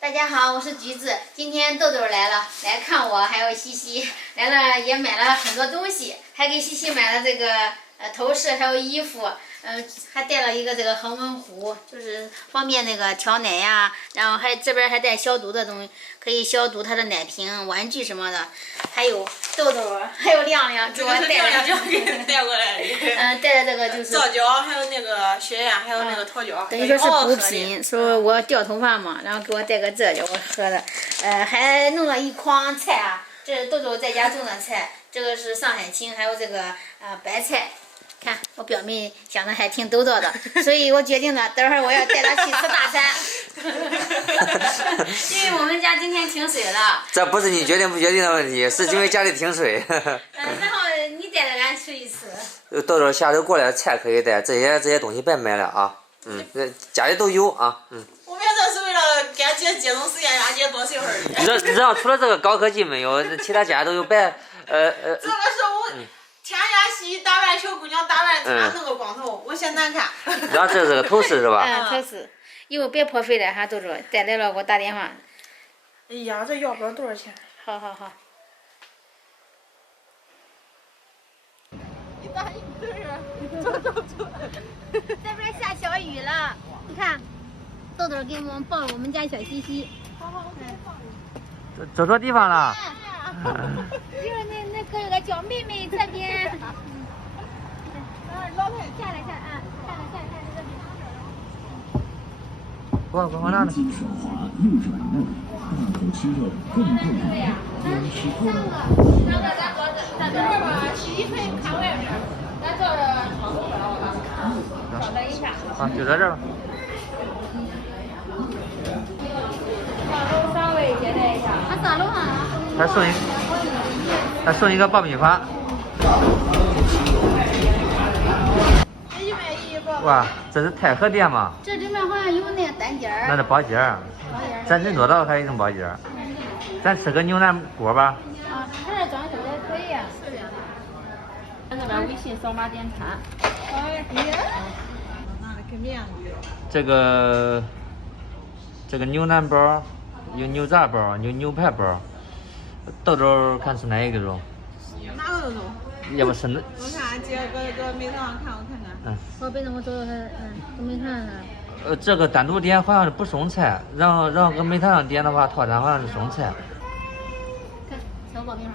大家好，我是橘子。今天豆豆来了，来看我，还有西西来了，也买了很多东西，还给西西买了这个头饰，还有衣服，还带了一个这个恒温壶，就是方便那个调奶呀。然后这边还带消毒的东西，可以消毒它的奶瓶、玩具什么的。还有豆豆，还有亮亮给我带了，带过来的。带的这个就是皂胶，还有那个血压，还有那个头胶。等于说是补品，说我掉头发嘛，然后给我带个这叫我喝的。还弄了一筐菜啊，这是豆豆在家种的菜，这个是上海青，还有这个白菜。看我表妹想的还挺周到的，所以我决定了，等会儿我要带她去吃大餐。因为我们家今天停水了。这不是你决定不决定的问题，是因为家里停水。然后你带着俺去一次。豆豆下周过来的菜可以带，这些东西别买了啊。家里都有啊。我们这是为了给俺姐接种实验，俺姐多岁会儿。你知道除了这个高科技没有，其他家都有别这个是我天涯西打扮小姑娘打扮她弄个光头，我嫌难看。然后这是个头饰是吧？头饰。以后别破费了哈，豆豆带来了给我打电话。哎呀，这要不了多少钱。好好好。你咋一个人？走。这边下小雨了，你看，豆豆给我们抱我们家小西西。好，走错地方了。就是那个有个小妹妹这边。老太下来啊，下来这边。往哪呢？既顺滑又软嫩，大口吃肉更过瘾，边吃边咱这儿吧，洗衣可以看外面，咱这儿窗户稍等一下。啊，就在这儿吧。上楼稍微接待一下。他上楼上。还送一个爆米花。哇，这是太和店吗？这里面好像有那个单间儿。那是包间儿。咱人多的还有一种包间儿。咱吃个牛腩锅吧。啊，他这装修的可以啊。是的。咱这边微信扫码点餐。这个牛腩包，有牛杂包，有牛排包。豆豆看是哪一个肉？哪个都中。要不是那。我看俺姐搁美团上看，我看看。我背着我走到他，都没看呢。这个单独点好像是不送菜，然后搁美团上点的话，套餐好像是送菜。看，小爆米花。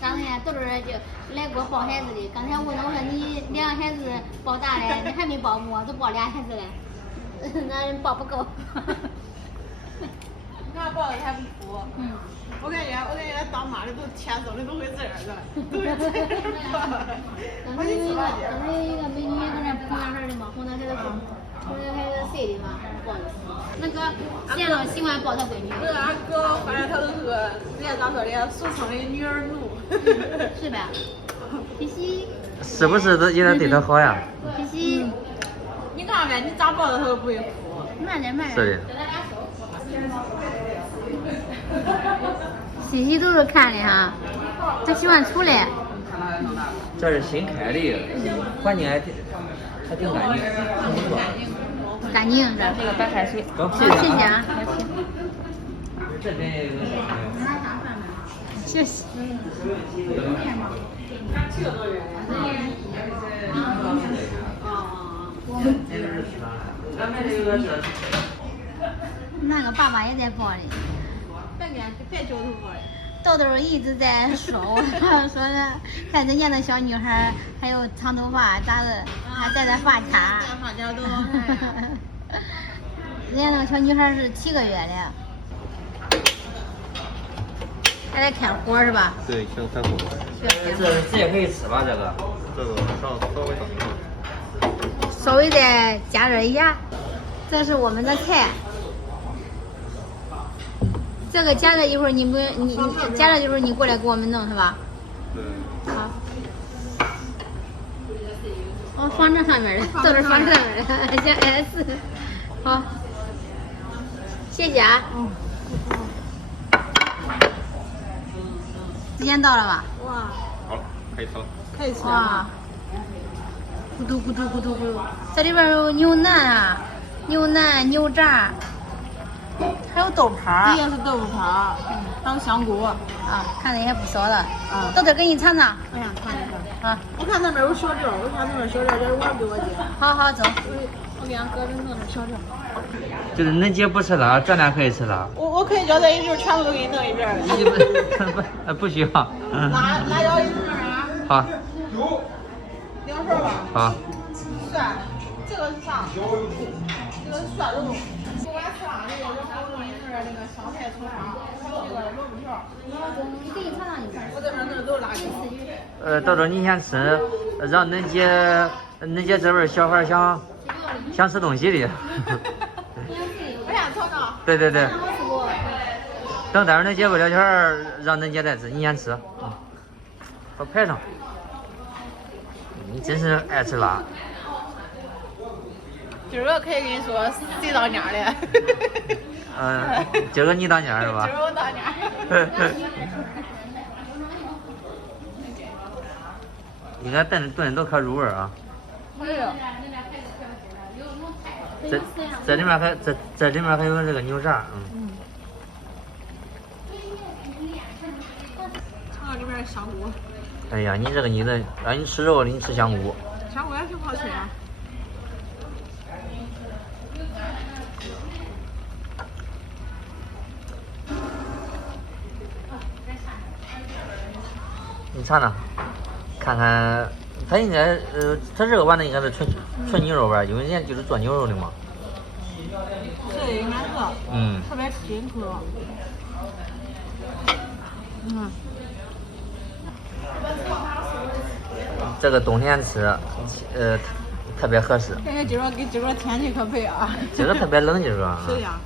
刚才豆豆就来给我抱孩子的，刚才问了我说你两个孩子抱大嘞，你还没抱我，都抱俩孩子嘞，那人抱不够。你看抱的还不服。我感觉当妈的都天生的都会这样的，都会这样。刚才有一个美女搁那捧小孩的嘛，哄那孩子睡的嘛，不好意思。那个见了喜欢抱他闺女。不是俺哥，发现他都是人家咋说的，俗称的女儿奴。是吧？西西。是不是都也得对他好呀？西西。你看看，你咋抱的他都不会哭。慢点。是的。西西都是看的哈，他喜欢出来。这是新开的，环境还挺干净，干净是。这个白开水。好，谢谢啊。这边也有。谢谢。那个爸爸也在包里。别揪头发了。豆豆一直在说我，说的看人家那小女孩还有长头发，咋的还带着发卡。发卡都好看。人家那个小女孩是7个月的。还在开火是吧？对，想开火。这也可以吃吧？这个稍微再加热一下。这是我们的菜。这个加热一会儿你加热一会儿你过来给我们弄是吧？对。好。哦，放这上面的，都是放这上面的，像 S。好，谢谢啊。时间到了吧？哇。好了，可以吃了。可以吃了。哇。咕嘟咕嘟咕嘟咕嘟，这里边有牛腩啊，牛腩、牛杂，还有豆泡底下是豆腐泡，还有香菇。啊，看着也不少了。啊豆豆给你尝尝。哎呀，尝一尝。啊，我看那边有小料，我看那边小料，这碗给我姐。好好走。我给俺哥扔到那小料。就是恁姐不吃辣，咱俩可以吃辣。我可以叫这一瓶全部都给你弄一遍儿。你不需要。辣椒一瓶啊？好， 2份吧。好。蒜，这个是啥？这个是蒜蓉。不管吃啥的，我就给我弄一份那个香菜葱花，还有这个萝卜条。你给你尝尝，你看。我这边弄都是辣椒。豆豆你先吃，让恁姐这边小孩想吃东西的。我先尝尝。对对对。等待会儿恁姐不聊天儿，让恁姐再吃，你先吃。我排上。你真是爱吃辣。今儿个可以跟你说谁当家的。今儿个你当家是吧？今儿我当家。应该炖的都可入味啊。没有。这里面还有这个牛杂，尝尝里面的香菇。哎呀，你这个让你吃肉的，你吃香菇。香菇也挺好吃啊。你尝尝，看看，它应该它这个碗的应该是纯牛肉味，因为人家就是做牛肉的嘛。这应该是。特别清口。这个冬天吃，特别合适。感觉今儿跟今儿天气可配啊。今儿特别冷，今儿是呀。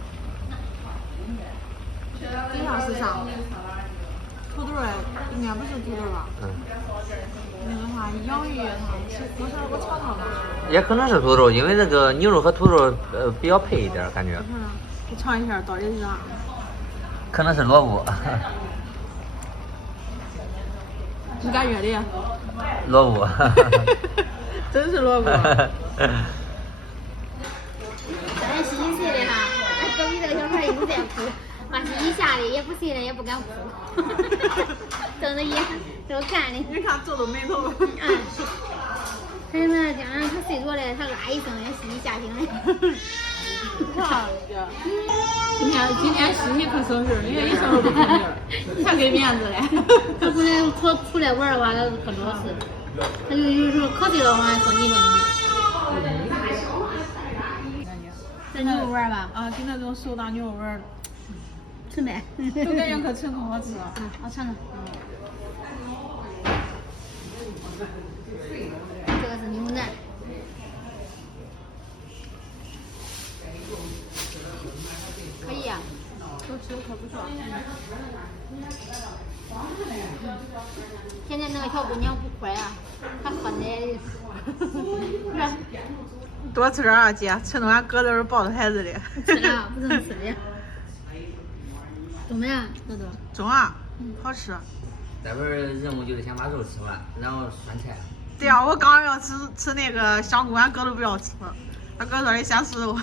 底下是啥？土豆应该不是土豆吧？那个啥洋芋啥？我尝尝吧。也可能是土豆，因为这个牛肉和土豆比较配一点，感觉。我尝一下到底是啥？可能是萝卜。你感觉的？萝卜。真是萝卜。咱西西的哈，隔壁这个小孩一直在哭，把西西吓得也不信了，也不敢哭，瞪着眼都看的。你看皱皱眉头。他那家让他睡着了，他啊一声也西西吓醒了。看这，今天西西可省事，你看一声都不吭气，太给面子了。他本来出来玩的话，他可老实，他就有时候可对了话说你。这牛肉丸吧？啊，就那种手打牛肉丸，吃没？都感觉可纯可好吃。好尝尝。这个是牛腩。可以呀。都吃的可不错。现在那个小姑娘不乖啊，她喝奶。多吃点啊，姐，吃那俺哥都是抱着孩子的。吃了，不能吃的。怎么样，豆豆？中啊，好吃。待会儿任务就是先把肉吃完，然后酸菜。对啊，我刚要吃那个香菇，俺哥都不要吃，俺哥说的先吃肉。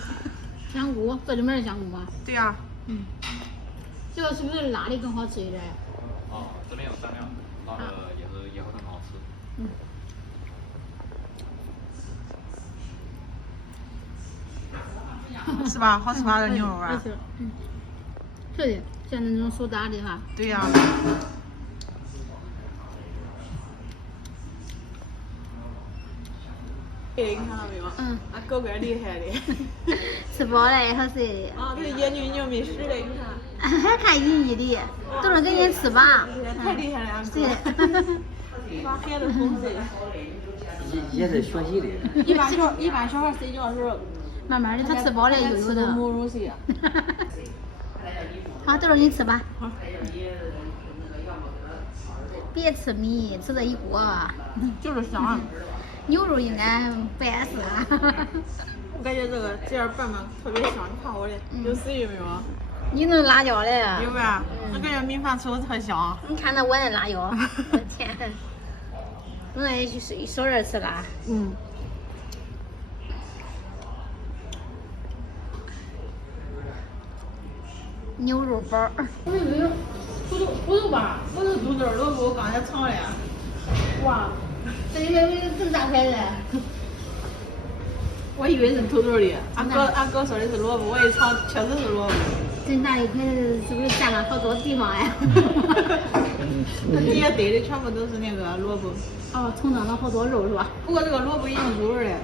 香菇，这里面是香菇吧？对呀。这个是不是辣的更好吃一点？这边有蘸料，辣的也会很好吃。是吧？好吃吧？这牛肉丸。是的，像那种手打的哈。对呀。你看到没有？俺狗哥厉害的。吃饱了也好睡的。啊，他野女牛没食的，你看。还看一亿的，都是给人吃吧。太厉害了，俺哥。把孩子哄睡。也是学习的。一般小孩睡觉的时候，慢慢的他吃饱了悠悠的。母乳睡。好，豆豆你吃吧。好。别吃米，吃这一锅。就是香。牛肉应该不碍事啊。我感觉这样拌拌特别香，你看我的有食欲没有？你弄辣椒的。有呗，我感觉米饭吃的特香。你看那我那辣椒，我天，我那少点吃辣。牛肉包。不是吧？不是肚兜萝卜，我刚才尝了。哇，这里面有这么大块的。我以为是土豆的。俺哥说的是萝卜，我一尝确实是萝卜。这大一块是不是占了好多地方呀？它底下堆的全部都是那个萝卜。哦，充当了好多肉是吧？不过这个萝卜已经入味了。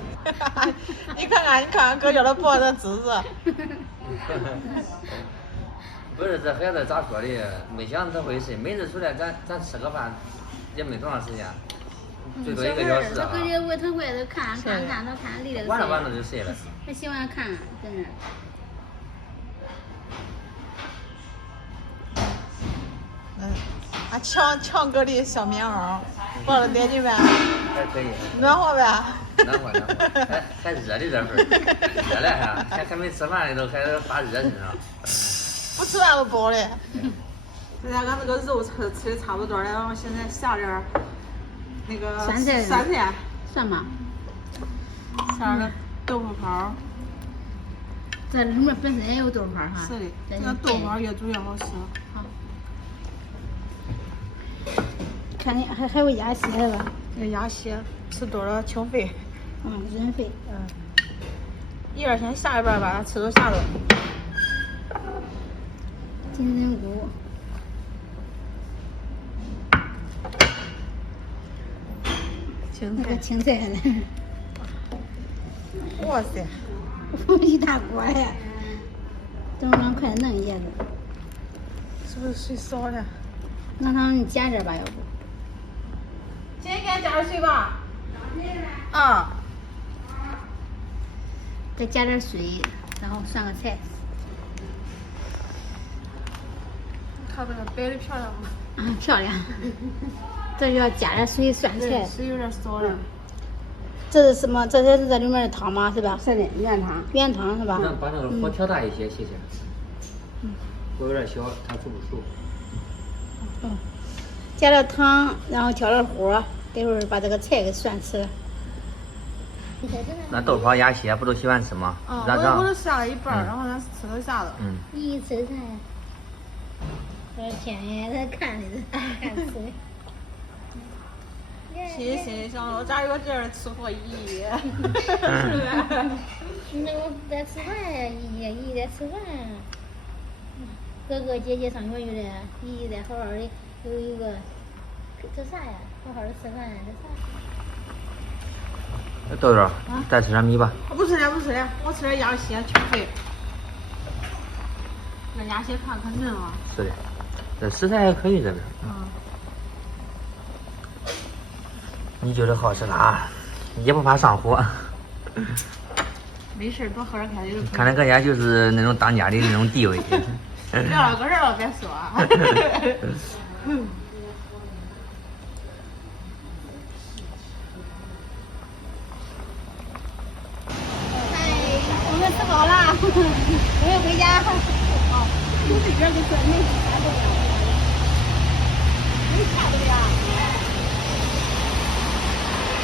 你看看哥叫他脖子姿势。不是这孩子咋说的？没想这回事。每次出来咱吃个饭，也没多长时间，最多1个小时啊。他回去外头外头看，他看离了。晚上就睡了。他喜欢看，在那儿。强哥的小棉袄，抱着点进呗。还可以。暖和呗。暖和，还热的这份儿，热了还没吃饭呢，都还发热身上。不吃饭都饱嘞。现在俺这个肉吃的差不多了，然后现在下点那个酸菜。酸吗？下点豆腐泡。这里面本身也有豆腐哈。是的，这个豆腐越煮越好吃。好。看你还有鸭血是吧？有鸭血，吃多了清肺。润肺。一二先下一半把它吃都下了。金针菇。青菜呢？哇塞，一大锅呀！等我快弄一下子。是不是水少了？让他们加点吧，要不？今天给俺加点水吧。啊。再加点水，然后涮个菜。看这个摆的漂亮吗？漂亮。这就要加点水涮菜。水有点少了。这是什么？这才是这里面的汤吗？是吧？是的，原汤。原汤是吧？把那个火调大一些，谢谢。火有点小，它煮不熟。加点糖，然后调点火，待会儿把这个菜给涮吃了。那豆泡鸭血不都喜欢吃吗？我都下了一半，然后咱吃了下子。一吃菜。我的天呀，他看的看吃。心里想，我咋有这样的吃货姨姨？是吧？那我在吃饭呀，姨在吃饭。哥哥姐姐上学去了，姨在好好的有一个这啥呀？好好的吃饭这啥？豆豆，再吃点米吧。不吃了，我吃点鸭血清肺。这鸭血看可嫩啊。是的，这食材还可以，这个。你觉得好吃啦，也不怕上火。没事，多喝点开水。看来搁家就是那种当家的那种地位。聊了个人了，别说。我们吃好了，我们回家。哦，这边给准备啥都了。没钱都呀。